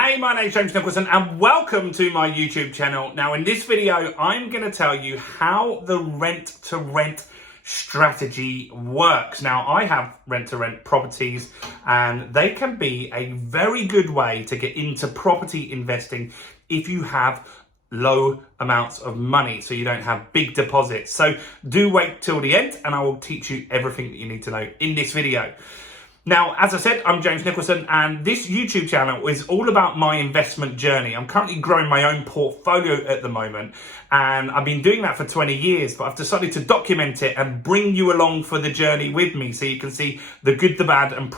Hey, my name's James Nicholson and welcome to my YouTube channel. Now in this video, I'm going to tell you how the rent to rent strategy works. Now I have rent to rent properties and they can be a very good way to get into property investing if you have low amounts of money, so you don't have big deposits. So do wait till the end and I will teach you everything that you need to know in this video. Now, as I said, I'm James Nicholson and this YouTube channel is all about my investment journey. I'm currently growing my own portfolio at the moment and I've been doing that for 20 years, but I've decided to document it and bring you along for the journey with me so you can see the good, the bad and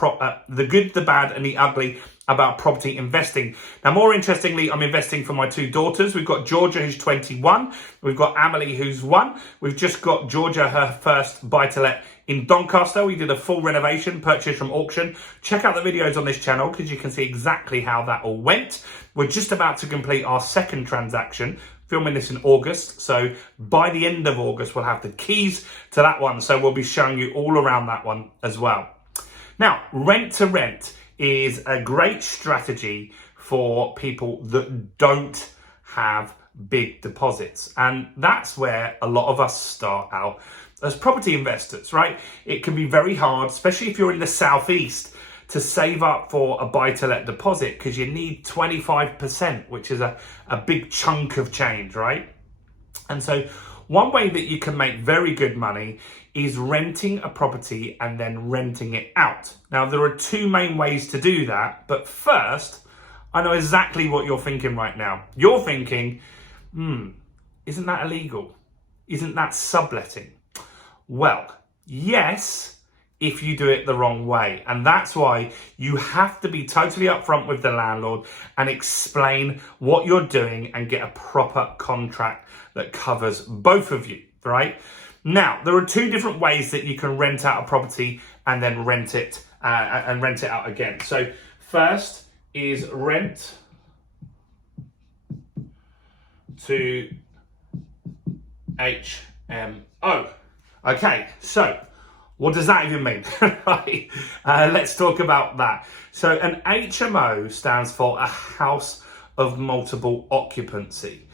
the ugly about property investing. Now, more interestingly, I'm investing for my two daughters. We've got Georgia, who's 21. We've got Amelie, who's 1. We've just got Georgia her first buy-to-let in Doncaster. We did a full renovation, purchase from auction. Check out the videos on this channel because you can see exactly how that all went. We're just about to complete our second transaction, filming this in August. So by the end of August, we'll have the keys to that one. So we'll be showing you all around that one as well. Now, rent to rent is a great strategy for people that don't have big deposits. And that's where a lot of us start out as property investors, right? It can be very hard, especially if you're in the southeast, to save up for a buy-to-let deposit because you need 25%, which is a big chunk of change, right? And so one way that you can make very good money is renting a property and then renting it out. Now, there are two main ways to do that. But first, I know exactly what you're thinking right now. You're thinking, isn't that illegal? Isn't that subletting? Well, yes, if you do it the wrong way. And that's why you have to be totally upfront with the landlord and explain what you're doing and get a proper contract that covers both of you, right? Now, there are two different ways that you can rent out a property and then rent it out again. So first is rent to HMO. Okay, so what does that even mean? Right, let's talk about that. So an HMO stands for a house of multiple occupancy.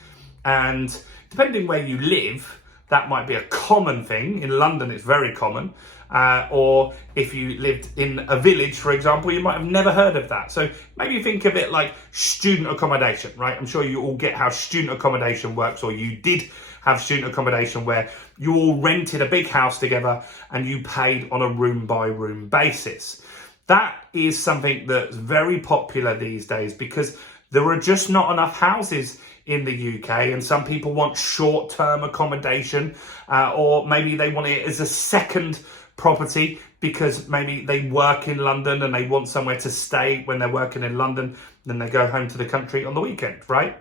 And depending where you live, that might be a common thing. In London, it's very common. Or if you lived in a village, for example, you might have never heard of that. So maybe think of it like student accommodation, right? I'm sure you all get how student accommodation works, or you did have student accommodation where you all rented a big house together and you paid on a room by room basis. That is something that's very popular these days because there are just not enough houses in the UK, and some people want short-term accommodation, or maybe they want it as a second property because maybe they work in London and they want somewhere to stay when they're working in London, then they go home to the country on the weekend, right?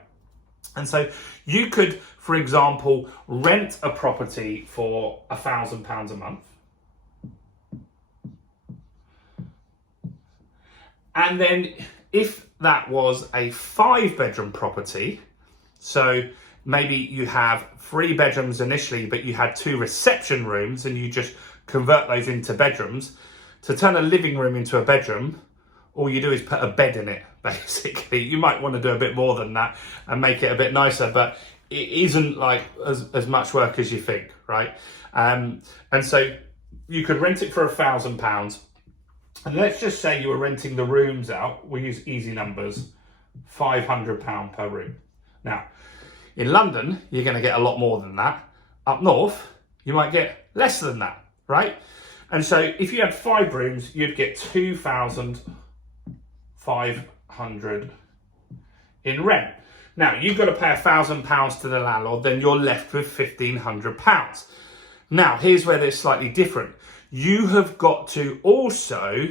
And so you could, for example, rent a property for £1,000 a month. And then if that was a 5-bedroom property, so maybe you have 3 bedrooms initially, but you had 2 reception rooms and you just convert those into bedrooms. To turn a living room into a bedroom, all you do is put a bed in it, basically. You might want to do a bit more than that and make it a bit nicer, but it isn't like as much work as you think, right? And so you could rent it for £1,000. And let's just say you were renting the rooms out. We'll use easy numbers, £500 per room. Now, in London, you're going to get a lot more than that. Up north, you might get less than that, right? And so if you had 5 rooms, you'd get £2,500 in rent. Now, you've got to pay £1,000 to the landlord, then you're left with £1,500. Now, here's where they're slightly different. You have got to also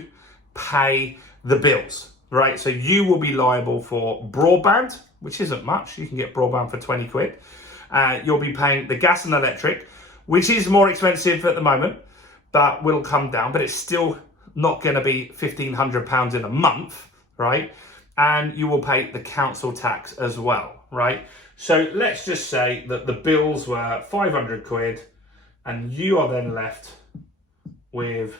pay the bills, right? So you will be liable for broadband, which isn't much. You can get broadband for 20 quid. You'll be paying the gas and electric, which is more expensive at the moment, but will come down, but it's still not going to be £1,500 in a month, right? And you will pay the council tax as well, right? So let's just say that the bills were 500 quid and you are then left with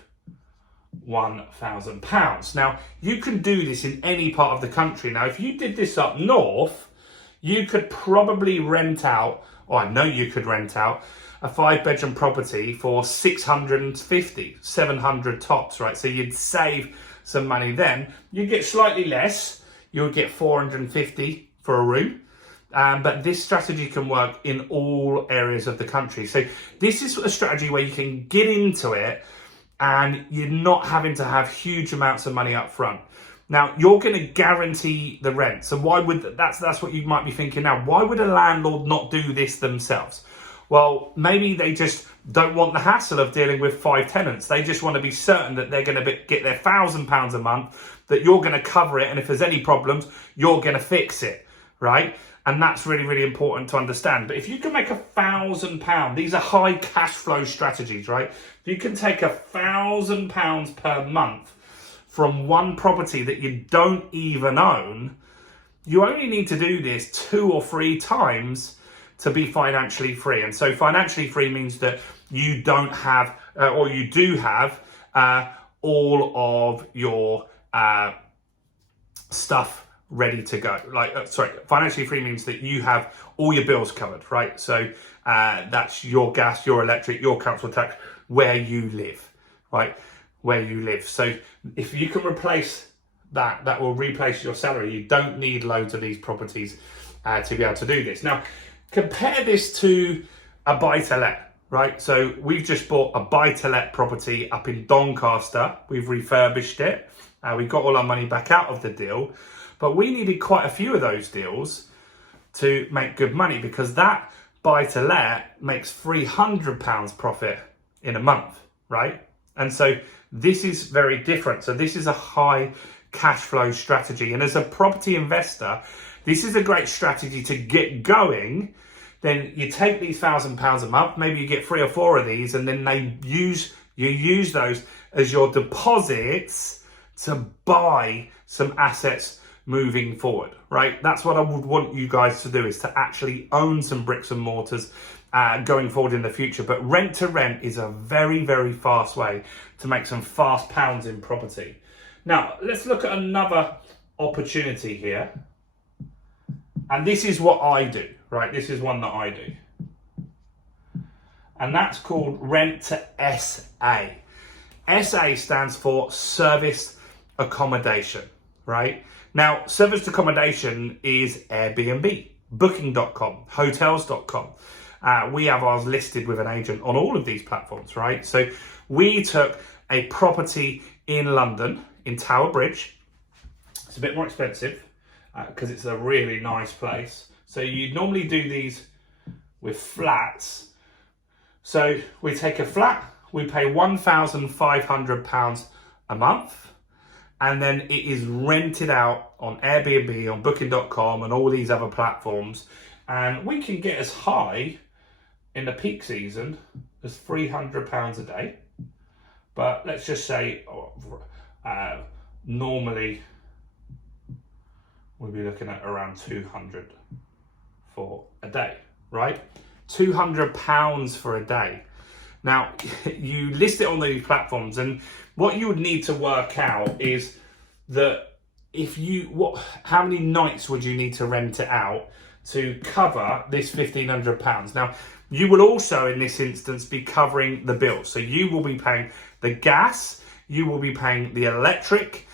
£1,000. Now, you can do this in any part of the country. Now, if you did this up north, you could probably rent out, or I know you could rent out, a 5-bedroom property for 650, 700 tops, right? So you'd save some money then. You'd get slightly less. You would get 450 for a room. But this strategy can work in all areas of the country. So this is a strategy where you can get into it and you're not having to have huge amounts of money up front. Now, you're going to guarantee the rent. So why would that's what you might be thinking now. Why would a landlord not do this themselves? Well, maybe they just don't want the hassle of dealing with 5 tenants. They just want to be certain that they're going to get their £1,000 a month, that you're going to cover it, and if there's any problems, you're going to fix it, right? And that's really, really important to understand. But if you can make £1,000, these are high cash flow strategies, right? If you can take £1,000 per month from one property that you don't even own, you only need to do this 2 or 3 times to be financially free. And so financially free means that you don't have, or you do have, all of your stuff ready to go. Financially free means that you have all your bills covered, right? So that's your gas, your electric, your council tax, where you live, right? Where you live. So if you can replace that will replace your salary. You don't need loads of these properties to be able to do this. Now, compare this to a buy-to-let, right? So we've just bought a buy-to-let property up in Doncaster. We've refurbished it. We got all our money back out of the deal, but we needed quite a few of those deals to make good money, because that buy-to-let makes £300 profit in a month, right? And so this is very different. So this is a high cash flow strategy. And as a property investor, this is a great strategy to get going. Then you take these £1,000 a month, maybe you get 3 or 4 of these, and then you use those as your deposits to buy some assets moving forward, right? That's what I would want you guys to do, is to actually own some bricks and mortars going forward in the future. But rent to rent is a very, very fast way to make some fast pounds in property. Now, let's look at another opportunity here. And this is what I do, right? This is one that I do. And that's called Rent to SA. SA stands for Serviced Accommodation, right? Now, serviced accommodation is Airbnb, Booking.com, Hotels.com. We have ours listed with an agent on all of these platforms, right? So we took a property in London, in Tower Bridge. It's a bit more expensive because it's a really nice place. So you normally do these with flats. So we take a flat, we pay £1,500 a month, and then it is rented out on Airbnb, on Booking.com, and all these other platforms. And we can get as high in the peak season as £300 a day. But let's just say normally we'll be looking at around 200 for a day, right? £200 for a day. Now, you list it on these platforms, and what you would need to work out is that how many nights would you need to rent it out to cover this £1,500? Now, you will also, in this instance, be covering the bills. So you will be paying the gas, you will be paying the electric,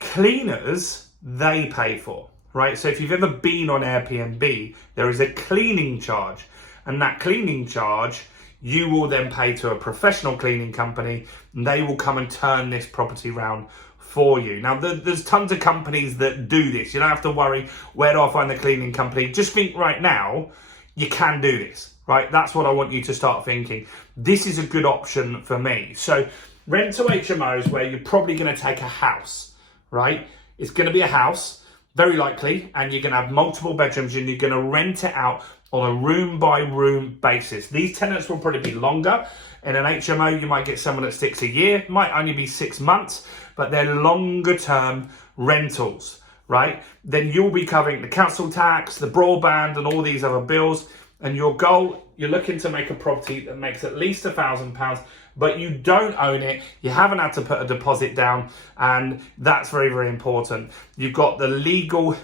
cleaners, they pay for, right? So if you've ever been on Airbnb, there is a cleaning charge, and that cleaning charge you will then pay to a professional cleaning company, and they will come and turn this property around for you. Now, there's tons of companies that do this. You don't have to worry, where do I find the cleaning company? Just think right now, you can do this, right? That's what I want you to start thinking. This is a good option for me. So rent to HMOs, where you're probably going to take a house, right? It's going to be a house, very likely, and you're going to have multiple bedrooms, and you're going to rent it out on a room by room basis. These tenants will probably be longer. In an HMO, you might get someone that sticks a year, might only be 6 months, but they're longer term rentals, right? Then you'll be covering the council tax, the broadband, and all these other bills. And your goal, you're looking to make a property that makes at least £1,000, but you don't own it. You haven't had to put a deposit down, and that's very, very important. You've got the legal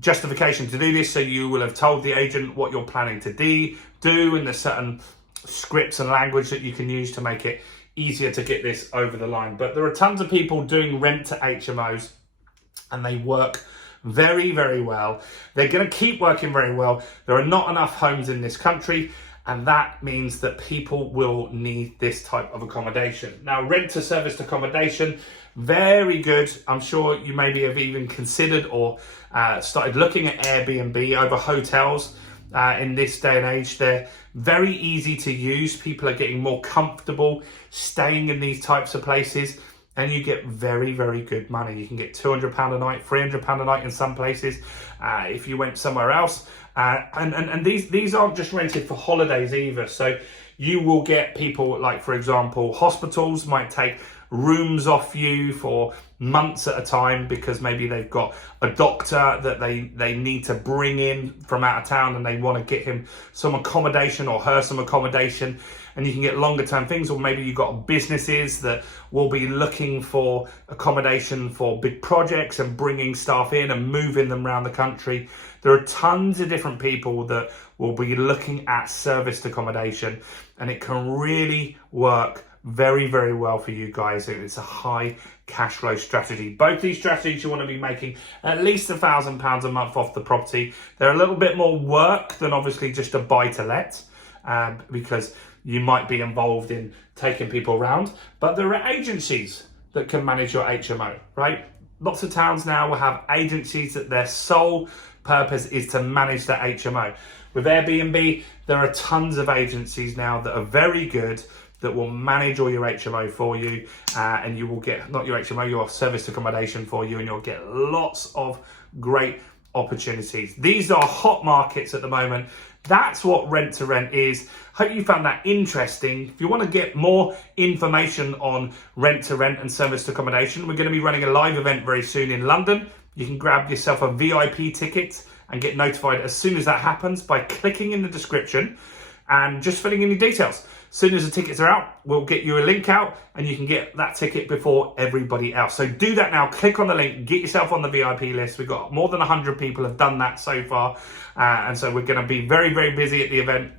justification to do this, so you will have told the agent what you're planning to do, and there's certain scripts and language that you can use to make it easier to get this over the line. But there are tons of people doing rent to HMOs, and they work very, very well. They're going to keep working very well. There are not enough homes in this country, and that means that people will need this type of accommodation. Now, rent to serviced accommodation, very good. I'm sure you maybe have even considered or started looking at Airbnb over hotels. In this day and age, they're very easy to use. People are getting more comfortable staying in these types of places, and you get very, very good money. You can get £200 a night, £300 a night in some places if you went somewhere else. And these aren't just rented for holidays either. So you will get people like, for example, hospitals might take rooms off you for months at a time because maybe they've got a doctor that they need to bring in from out of town, and they want to get him some accommodation or her some accommodation, and you can get longer term things. Or maybe you've got businesses that will be looking for accommodation for big projects and bringing staff in and moving them around the country. There are tons of different people that will be looking at serviced accommodation, and it can really work very, very well for you guys. It's a high cash flow strategy. Both these strategies, you want to be making at least £1,000 a month off the property. They're a little bit more work than obviously just a buy to let, because you might be involved in taking people around, but there are agencies that can manage your HMO, right? Lots of towns now will have agencies that their sole purpose is to manage their HMO. With Airbnb, there are tons of agencies now that are very good, that will manage all your HMO for you, and you will get, not your HMO, your serviced accommodation for you, and you'll get lots of great opportunities. These are hot markets at the moment. That's what rent to rent is. Hope you found that interesting. If you want to get more information on rent to rent and serviced accommodation, we're going to be running a live event very soon in London. You can grab yourself a VIP ticket and get notified as soon as that happens by clicking in the description and just filling in your details. As soon as the tickets are out, we'll get you a link out, and you can get that ticket before everybody else. So do that now. Click on the link, get yourself on the VIP list. We've got more than 100 people have done that so far. And so we're going to be very, very busy at the event.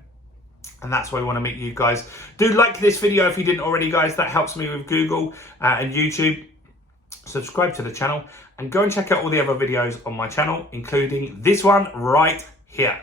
And that's why we want to meet you guys. Do like this video if you didn't already, guys. That helps me with Google and YouTube. Subscribe to the channel and go and check out all the other videos on my channel, including this one right here.